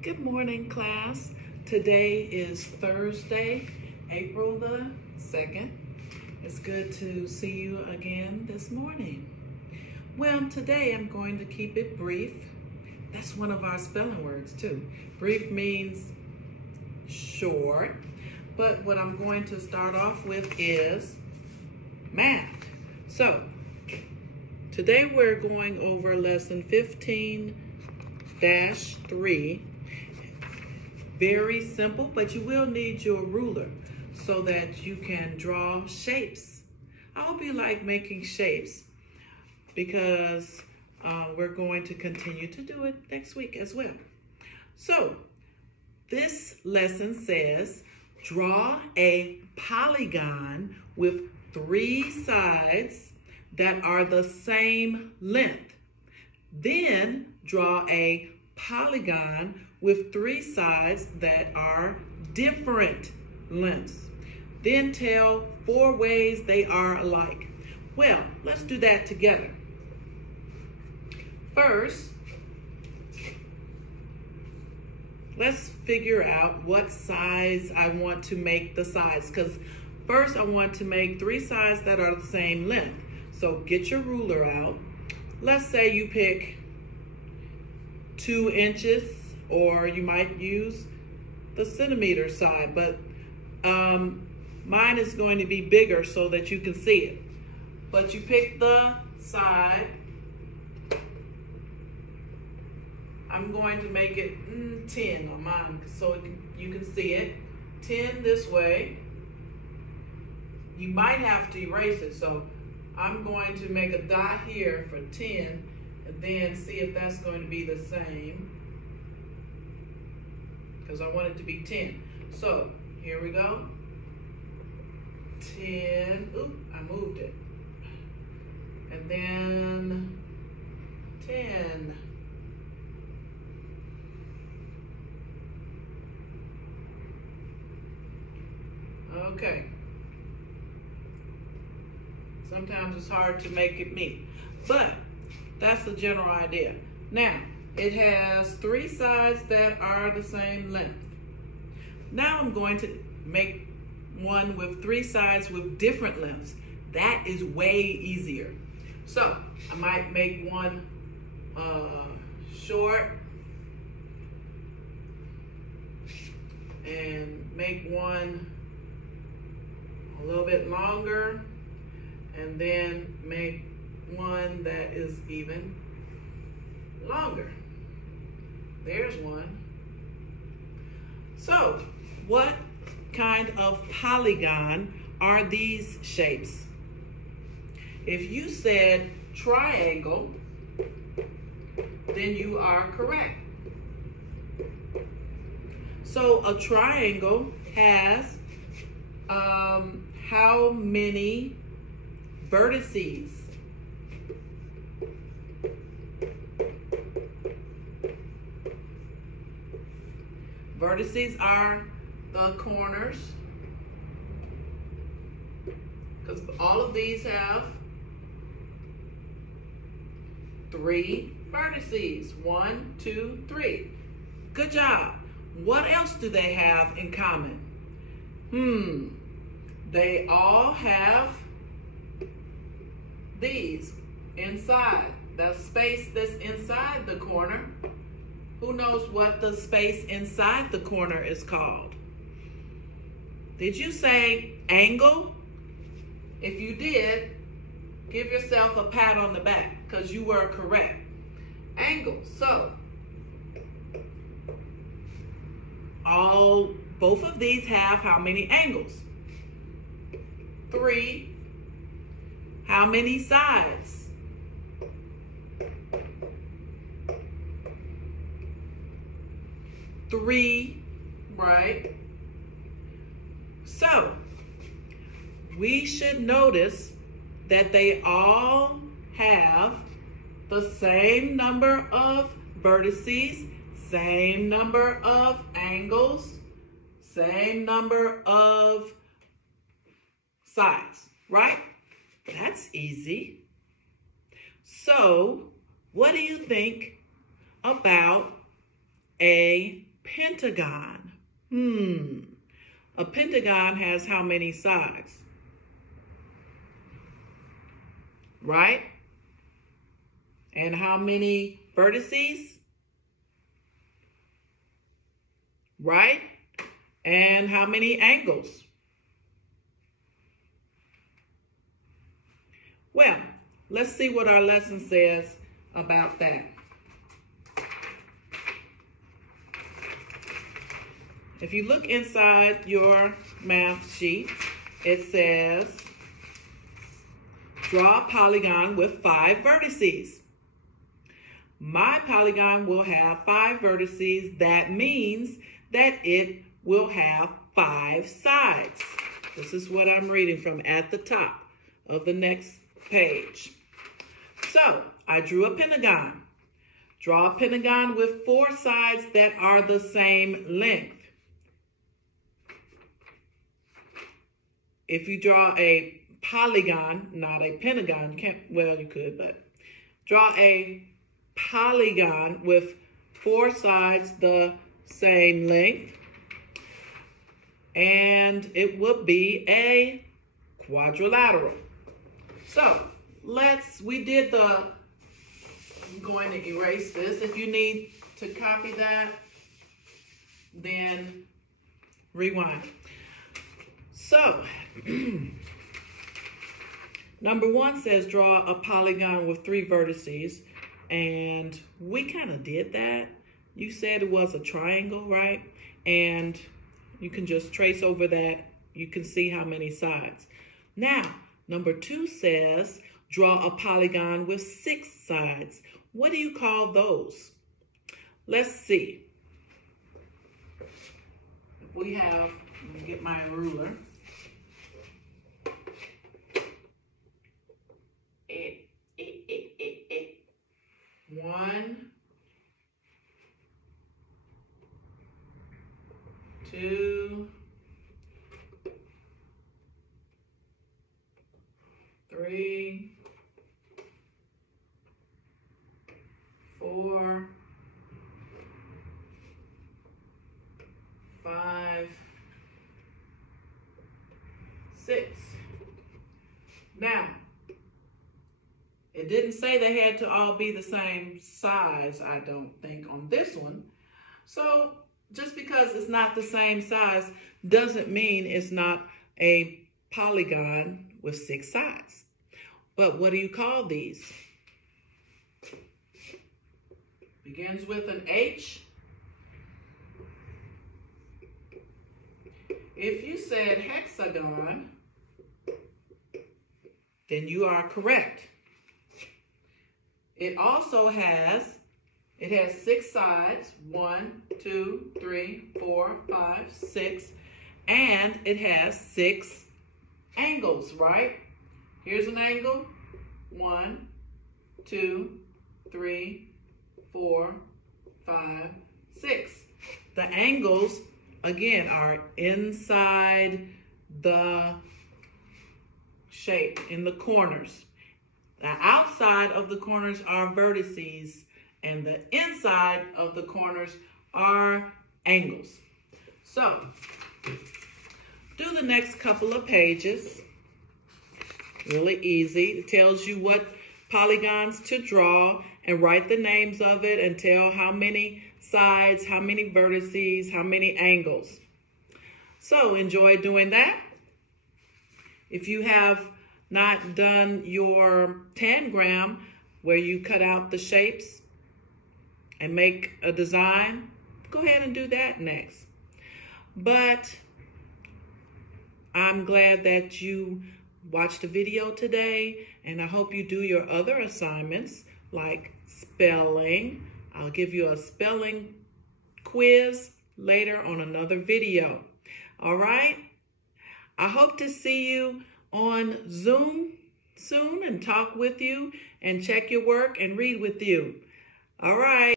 Good morning, class. Today is Thursday, April the 2nd. It's good to see you again this morning. Well, today I'm going to keep it brief. That's one of our spelling words too. Brief means short, but what I'm going to start off with is math. So, today we're going over lesson 15-3. Very simple, but you will need your ruler so that you can draw shapes. I hope you like making shapes because we're going to continue to do it next week as well. So this lesson says, draw a polygon with 3 sides that are the same length. Then draw a polygon with 3 sides that are different lengths. Then tell 4 ways they are alike. Well, let's do that together. First, let's figure out what size I want to make the sides, because first I want to make 3 sides that are the same length. So get your ruler out. Let's say you pick 2 inches, or you might use the centimeter side, but mine is going to be bigger so that you can see it. But you pick the side. I'm going to make it 10 on mine so you can see it. 10 this way. You might have to erase it, so I'm going to make a dot here for 10 and then see if that's going to be the same, because I want it to be 10. So here we go. 10. Oop, I moved it. And then 10. Okay. Sometimes it's hard to make it meet, but that's the general idea. Now, it has 3 sides that are the same length. Now I'm going to make one with 3 sides with different lengths. That is way easier. So I might make one short and make one a little bit longer, and then make one that is even longer. There's one. So, what kind of polygon are these shapes? If you said triangle, then you are correct. So, a triangle has how many vertices? Vertices are the corners, because all of these have 3 vertices. 1, 2, 3. Good job. What else do they have in common? They all have these inside. The space that's inside the corner. Who knows what the space inside the corner is called? Did you say angle? If you did, give yourself a pat on the back because you were correct. Angle. So, both of these have how many angles? 3. How many sides? 3, right? So, we should notice that they all have the same number of vertices, same number of angles, same number of sides, right? That's easy. So, what do you think about a Pentagon. A pentagon has how many sides? Right? And how many vertices? Right? And how many angles? Well, let's see what our lesson says about that. If you look inside your math sheet, it says, draw a polygon with 5 vertices. My polygon will have 5 vertices. That means that it will have 5 sides. This is what I'm reading from at the top of the next page. So I drew a pentagon. Draw a pentagon with 4 sides that are the same length. If you draw a polygon, not a pentagon, you could, but draw a polygon with 4 sides the same length, and it would be a quadrilateral. So I'm going to erase this. If you need to copy that, then rewind. So, number 1 says draw a polygon with 3 vertices, and we kind of did that. You said it was a triangle, right? And you can just trace over that. You can see how many sides. Now, number 2 says draw a polygon with 6 sides. What do you call those? Let's see. We have, let me get my ruler. 1, 2, 3, 4, 5, 6. Now, it didn't say they had to all be the same size, I don't think, on this one. So just because it's not the same size doesn't mean it's not a polygon with 6 sides. But what do you call these? Begins with an H. If you said hexagon, then you are correct. It also has 6 sides, 1, 2, 3, 4, 5, 6, and it has 6 angles, right? Here's an angle, 1, 2, 3, 4, 5, 6. The angles, again, are inside the shape, in the corners. The outside of the corners are vertices, and the inside of the corners are angles. So, do the next couple of pages. Really easy. It tells you what polygons to draw and write the names of it and tell how many sides, how many vertices, how many angles. So, enjoy doing that. If you have not done your tangram where you cut out the shapes and make a design, go ahead and do that next. But I'm glad that you watched the video today, and I hope you do your other assignments like spelling. I'll give you a spelling quiz later on another video. All right? I hope to see you on Zoom soon and talk with you and check your work and read with you. All right.